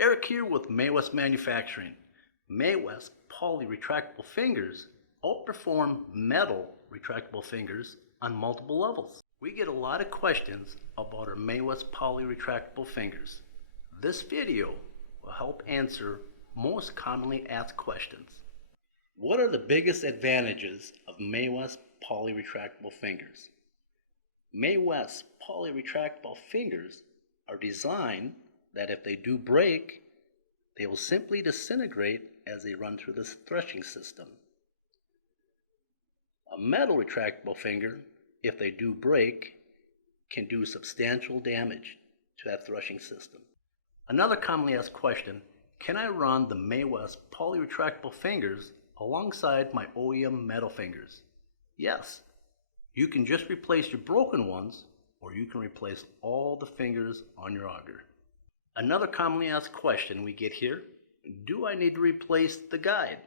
Eric here with May Wes Manufacturing. May Wes poly retractable fingers outperform metal retractable fingers on multiple levels. We get a lot of questions about our May Wes poly retractable fingers. This video will help answer most commonly asked questions. What are the biggest advantages of May Wes poly retractable fingers? May Wes poly retractable fingers are designed that if they do break, they will simply disintegrate as they run through this threshing system. A metal retractable finger, if they do break, can do substantial damage to that threshing system. Another commonly asked question, can I run the May Wes poly retractable fingers alongside my OEM metal fingers? Yes, you can just replace your broken ones, or you can replace all the fingers on your auger. Another commonly asked question we get here, do I need to replace the guide?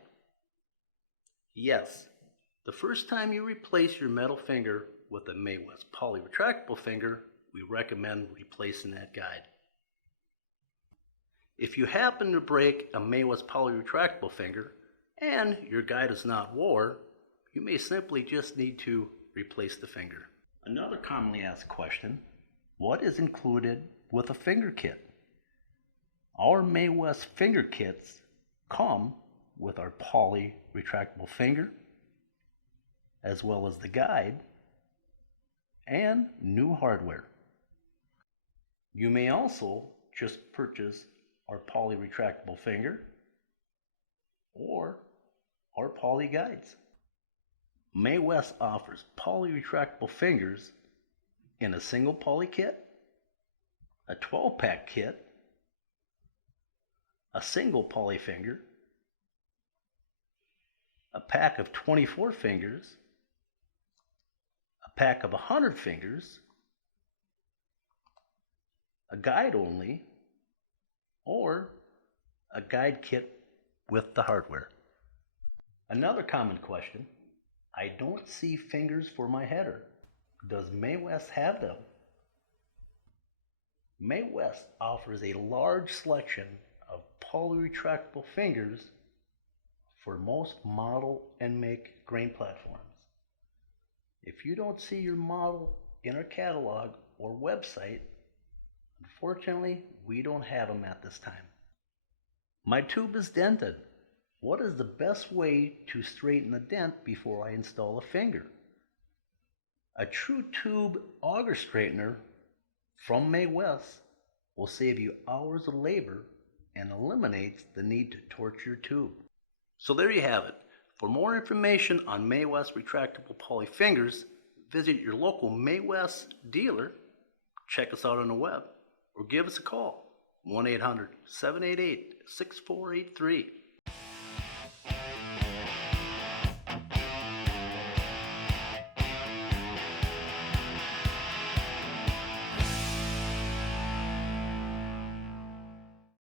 Yes, the first time you replace your metal finger with a May Wes poly retractable finger, we recommend replacing that guide. If you happen to break a May Wes poly retractable finger and your guide is not wore, you may simply just need to replace the finger. Another commonly asked question, what is included with a finger kit? Our May Wes finger kits come with our poly retractable finger, as well as the guide, and new hardware. You may also just purchase our poly retractable finger or our poly guides. May Wes offers poly retractable fingers in a single poly kit, a 12-pack kit, a single poly finger, a pack of 24 fingers, a pack of 100 fingers, a guide only, or a guide kit with the hardware. Another common question, I don't see fingers for my header. Does May Wes have them? May Wes offers a large selection of poly retractable fingers for most model and make grain platforms. If you don't see your model in our catalog or website, unfortunately, we don't have them at this time. My tube is dented. What is the best way to straighten the dent before I install a finger? A true tube auger straightener from May Wes will save you hours of labor and eliminates the need to torch your tube. So there you have it. For more information on May Wes retractable poly fingers, visit your local May Wes dealer, check us out on the web, or give us a call, 1-800-788-6483.